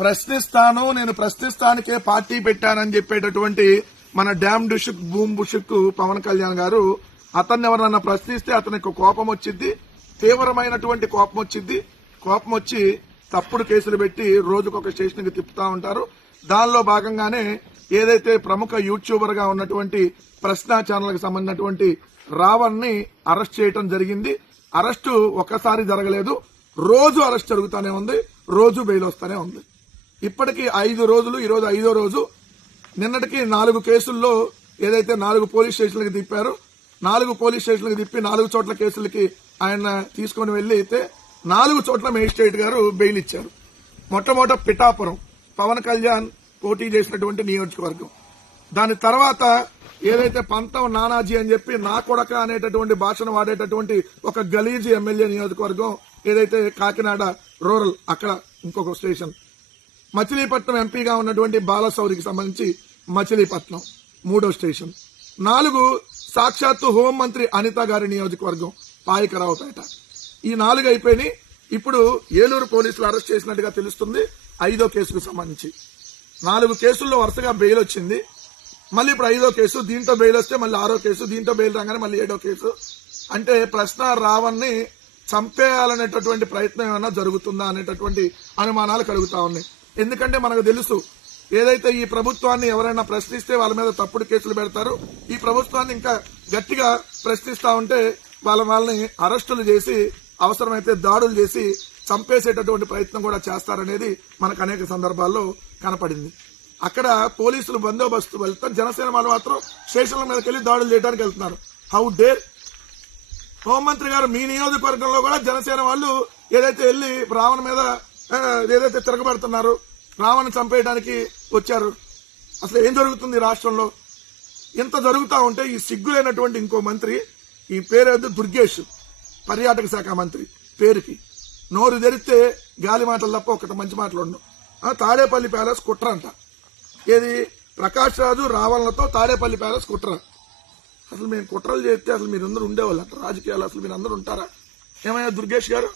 ప్రశ్నిస్తాను, నేను ప్రశ్నిస్తానికే పార్టీ పెట్టానని చెప్పేటటువంటి మన డ్యామ్ డుషుక్ బూమ్ బుషుక్ పవన్ కళ్యాణ్ గారు అతన్ని ఎవరన్నా ప్రశ్నిస్తే అతనికి కోపం వచ్చింది, తీవ్రమైనటువంటి కోపం వచ్చింది. కోపం వచ్చి తప్పుడు కేసులు పెట్టి రోజుకొక స్టేషన్ కి తిప్పుతా ఉంటారు. దానిలో భాగంగానే ఏదైతే ప్రముఖ యూట్యూబర్ గా ఉన్నటువంటి ప్రశ్న ఛానల్ కి సంబంధించినటువంటి రావణ్ ని అరెస్ట్ చేయడం జరిగింది. అరెస్టు ఒక్కసారి జరగలేదు, రోజు అరెస్ట్ జరుగుతూనే ఉంది, రోజు బెయిల్ వస్తూనే ఉంది. ఇప్పటికీ 5 రోజులు, ఈరోజు 5వ రోజు. నిన్నటికి 4 కేసుల్లో ఏదైతే 4 పోలీస్ స్టేషన్లకు తిప్పారు, 4 పోలీస్ స్టేషన్లకు తిప్పి 4 చోట్ల కేసులకి ఆయన తీసుకుని వెళ్లి అయితే 4 చోట్ల మేజిస్ట్రేట్ గారు బెయిల్ ఇచ్చారు. మొట్టమొదట పిఠాపురం పవన్ కళ్యాణ్ పోటీ చేసినటువంటి నియోజకవర్గం. దాని తర్వాత ఏదైతే పంతం నానాజీ అని చెప్పి నా కొడక అనేటటువంటి భాషను వాడేటటువంటి ఒక గలీజీ ఎమ్మెల్యే నియోజకవర్గం ఏదైతే కాకినాడ రూరల్, అక్కడ ఇంకొక స్టేషన్. మచిలీపట్నం ఎంపీగా ఉన్నటువంటి బాలశౌరికి సంబంధించి మచిలీపట్నం 3వ స్టేషన్. 4 సాక్షాత్తు హోంమంత్రి అనిత గారి నియోజకవర్గం పాయకరావుపేట. ఈ 4 అయిపోయినాయి. ఇప్పుడు ఏలూరు పోలీసులు అరెస్ట్ చేసినట్టుగా తెలుస్తుంది 5వ కేసుకు సంబంధించి. 4 కేసుల్లో వరుసగా బెయిల్ వచ్చింది. మళ్ళీ ఇప్పుడు 5వ కేసు, దీంట్లో బెయిల్ వస్తే మళ్ళీ 6వ కేసు, దీంట్లో బెయిల్ రాగానే మళ్ళీ 7వ కేసు. అంటే ప్రశ్న రావణ్ ని చంపేయాలనేటటువంటి ప్రయత్నం ఏమైనా జరుగుతుందా అనేటటువంటి అనుమానాలు కలుగుతా ఉన్నాయి. ఎందుకంటే మనకు తెలుసు, ఏదైతే ఈ ప్రభుత్వాన్ని ఎవరైనా ప్రశ్నిస్తే వాళ్ళ మీద తప్పుడు కేసులు పెడతారు. ఈ ప్రభుత్వాన్ని ఇంకా గట్టిగా ప్రశ్నిస్తా ఉంటే వాళ్ళని అరెస్టులు చేసి అవసరమైతే దాడులు చేసి చంపేసేటటువంటి ప్రయత్నం కూడా చేస్తారనేది మనకు అనేక సందర్భాల్లో కనపడింది. అక్కడ పోలీసులు బందోబస్తు వెళ్తారు, జనసేన వాళ్ళు మాత్రం స్టేషన్ల మీదకి వెళ్లి దాడులు చేయడానికి వెళ్తున్నారు. How dare! హోంమంత్రి గారు మీ నియోజకవర్గంలో కూడా జనసేన వాళ్ళు ఏదైతే వెళ్లి రావణ్ మీద ఏదైతే తిరగబడుతున్నారు, రావణ్ చంపేయడానికి వచ్చారు. అసలు ఏం జరుగుతుంది రాష్ట్రంలో? ఇంత జరుగుతా ఉంటే ఈ సిగ్గులైనటువంటి ఇంకో మంత్రి, ఈ పేరేదో దుర్గేష్, పర్యాటక శాఖ మంత్రి పేరుకి, నోరు తెరిస్తే గాలి మాటలు తప్ప ఒకటి మంచి మాటలు ఉండవు. తాడేపల్లి ప్యాలెస్ కుట్ర అంట. ఏది? ప్రకాష్ రాజు రావణ్లతో తాడేపల్లి ప్యాలెస్ కుట్ర. అసలు మేము కుట్రలు చేస్తే అసలు మీరందరూ ఉండేవాళ్ళు అంట రాజకీయాలు? అసలు మీరందరూ ఉంటారా? ఏమయ్యా దుర్గేష్ గారు,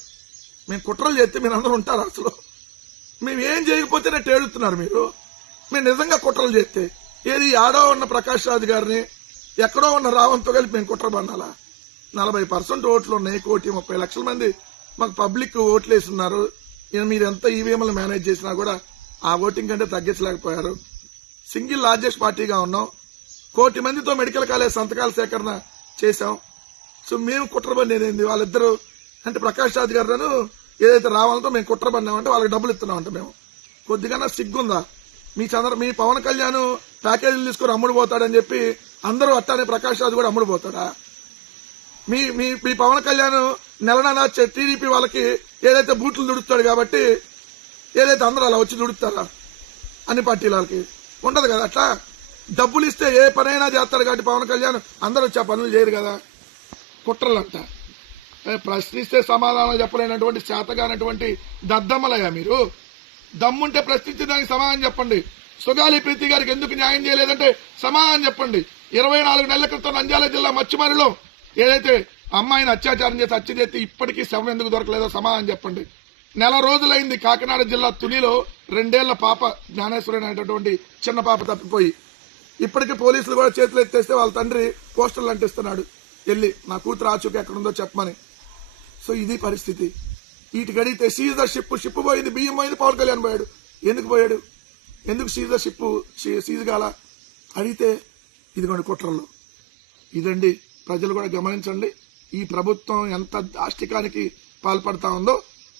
మేము కుట్రలు చేస్తే మీరందరూ ఉంటారా? అసలు మేము ఏం చేయకపోతేనే టేడుతున్నారు మీరు. మేము నిజంగా కుట్రలు చేస్తే ఏది? ఆడో ఉన్న ప్రకాష్ రాజు గారిని ఎక్కడో ఉన్న రావణ్తో కలిపి మేము కుట్ర పన్నాలా? 40% ఓట్లు ఉన్నాయి, 1,30,00,000 మంది మాకు పబ్లిక్ ఓట్లు వేస్తున్నారు. మీరు ఎంత ఈవీఎంలు మేనేజ్ చేసినా కూడా ఆ ఓటింగ్ కంటే తగ్గించలేకపోయారు. సింగిల్ లార్జెస్ట్ పార్టీగా ఉన్నాం, 1,00,00,000 మందితో మెడికల్ కాలేజ్ సంతకాల సేకరణ చేశాం. సో మేము కుట్ర పన్నేది వాళ్ళిద్దరు అంటే ప్రకాష్ రాజ్ గారు ఏదైతే రావాలంతో మేము కుట్ర పన్నామంటే వాళ్ళకి డబ్బులు ఇస్తున్నామంట. మేము కొద్దిగా సిగ్గుందా? మీ పవన్ కళ్యాణ్ ప్యాకేజీలు తీసుకుని అమ్ముడు పోతాడని చెప్పి అందరూ అట్టానే ప్రకాష్ రాజ్ కూడా అమ్ముడు పోతాడా? మీ పవన్ కళ్యాణ్ నెలనా టీడీపీ వాళ్ళకి ఏదైతే బూట్లు దుడుస్తాడు కాబట్టి ఏదైతే అందరూ అలా వచ్చి దుడుస్తారా? అన్ని పార్టీల వాళ్ళకి ఉండదు కదా. అట్లా డబ్బులు ఇస్తే ఏ పనైనా చేస్తాడు కాబట్టి పవన్ కళ్యాణ్ అందరూ వచ్చి ఆ పనులు చేయరు కదా. కుట్రలంట. ప్రశ్నిస్తే సమాధానం చెప్పలేనటువంటి చేతగానటువంటి దద్దమ్మలయ్యా మీరు. దమ్ముంటే ప్రశ్నించి దానికి సమాధానం చెప్పండి. సుగాలి ప్రీతి గారికి ఎందుకు న్యాయం చేయలేదంటే సమాధానం చెప్పండి. 24 నెలల క్రితం నంద్యాల జిల్లా మచ్చిమరిలో ఏదైతే అమ్మాయిని అత్యాచారం చేసి హత్య చేస్తే ఇప్పటికీ శవం ఎందుకు దొరకలేదో సమాధానం చెప్పండి. 1 నెల రోజులైంది కాకినాడ జిల్లా తునిలో 2 ఏళ్ల పాప జ్ఞానేశ్వరి అనేటటువంటి చిన్న పాప తప్పిపోయి ఇప్పటికీ పోలీసులు కూడా చేతులు ఎత్తేస్తే వాళ్ళ తండ్రి పోస్టర్లు అంటిస్తున్నాడు, వెళ్ళి నా కూతురు ఆచూకీ ఎక్కడుందో చెప్పమని. సో ఇది పరిస్థితి. వీటికి అడిగితే సీజ్ ద షిప్ పోయింది, బియ్యం పోయింది, పవన్ కళ్యాణ్ పోయాడు. ఎందుకు పోయాడు? ఎందుకు సీజ్ ద షిప్ సీజ్ కాల అడిగితే ఇదిగోండి కుట్రల్లో. ఇదండి, ప్రజలు కూడా గమనించండి ఈ ప్రభుత్వం ఎంత దాష్టికానికి పాల్పడతా ఉందో.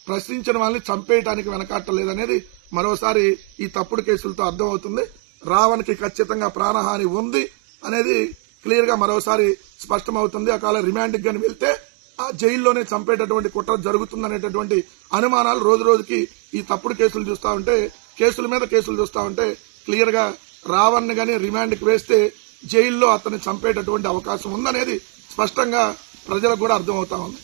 ప్రశ్నించిన వాళ్ళని చంపేయటానికి వెనకాట్టలేదనేది మరోసారి ఈ తప్పుడు కేసులతో అర్థమవుతుంది. రావణ్కి ఖచ్చితంగా ప్రాణహాని ఉంది అనేది క్లియర్ గా మరోసారి స్పష్టమవుతుంది. ఒకవేళ రిమాండ్కి గాని వెళ్తే ఆ జైల్లోనే చంపేటటువంటి కుట్ర జరుగుతుందనేటటువంటి అనుమానాలు రోజు రోజుకి ఈ తప్పుడు కేసులు చూస్తా ఉంటే, కేసుల మీద కేసులు చూస్తా ఉంటే క్లియర్ గా రావణ్ గాని రిమాండ్కి వేస్తే జైల్లో అతన్ని చంపేటటువంటి అవకాశం ఉందనేది స్పష్టంగా ప్రజలకు కూడా అర్థమవుతా ఉంది.